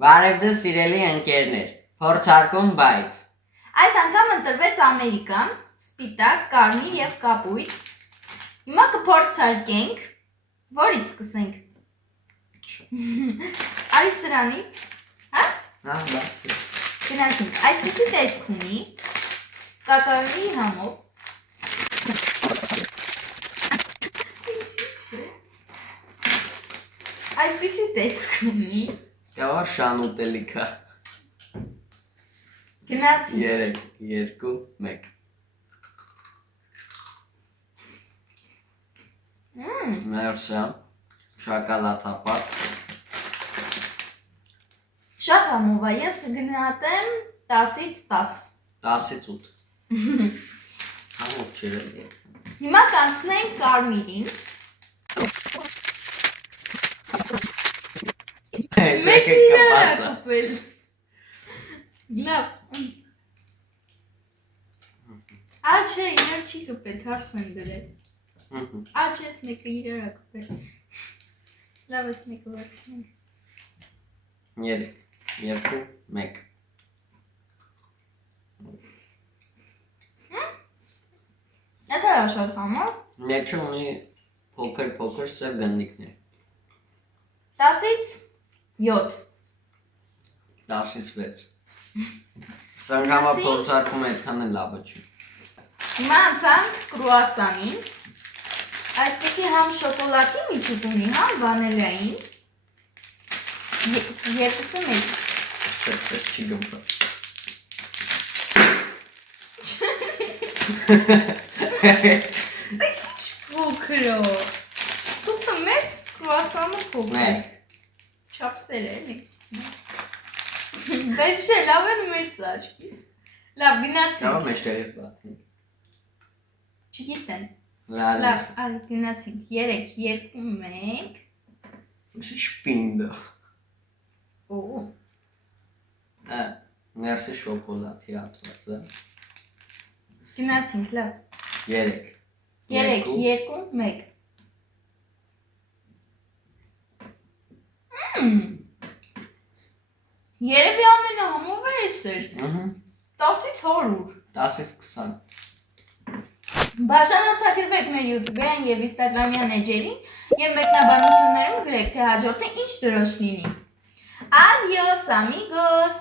Բարև ձեզ սիրելի ընկերներ, փորձարկում բայց։ Այս անգամ ընտրվեց Ամերիկան, սպիտակ, կարմիր և կապույտ։ Հիմա կփորձարկենք, որից սկսենք։ Այս սրանից, հա? Հա, բաց։ Գնացինք, այսպիսի տեսք ունի, կակարի համով։ Այսպիսի տեսք ունի։ Կավա շան ուտելիք է։ Գնացինք։ 3, 2, 1։ Մերսա, շակալաթապատ։ Շատ համով է, ես կգնահատեմ 10-ից 10։ 10-ից 8։ Համով չէր էլի։ Հիմա կանցնենք կարմիրին։ Շեկը կպած է։ Լավ։ Չէ, իրար չի կպել, հարս են դրել։ Չէ, ես մեկը իրար է կպել։ Լավ, ես մեկը վարդնենք։ 3, 2, 1։ Ես էլ շատ համով։ Մեջը ունի փոքր սև գնդիկներ։ 10-ից 7։ 10-ից 6։ Սանգամա փորձարկում այդքան էլ լավը չի։ Հիմա անցանք կրուասանին։ Այսպեսի համ շոկոլադի միջուկ ունի, համ վանիլային։ Երկուսը մեծ։ Շատ չի գմպա։ Այս ինչ փոքր է։ Տուտը մեծ, կրուասանը փոքր։ Չափսեր էլի։ Բայց չէ, լավ էր մեծ աչքիս։ Լավ, գնացինք։ Լավ մեջտեղից բացնենք։ Չգիտեմ։ Լավ, գնացինք 3, 2, 1։ Ուսի շպինդը։ Օ։ Մերսի շոկոլադի հատված է։ Գնացինք, լավ։ 3, 2, 1։ Երևի ամենահամովը էս էր։ 10-ից 100։ 10-ից 20։ Բաժանորդագրվեք մեր YouTube-յան և Instagram-յան էջերին և մեկնաբանություններում գրեք, թե հաջորդը ինչ դրոշ լինի։ Adios, amigos!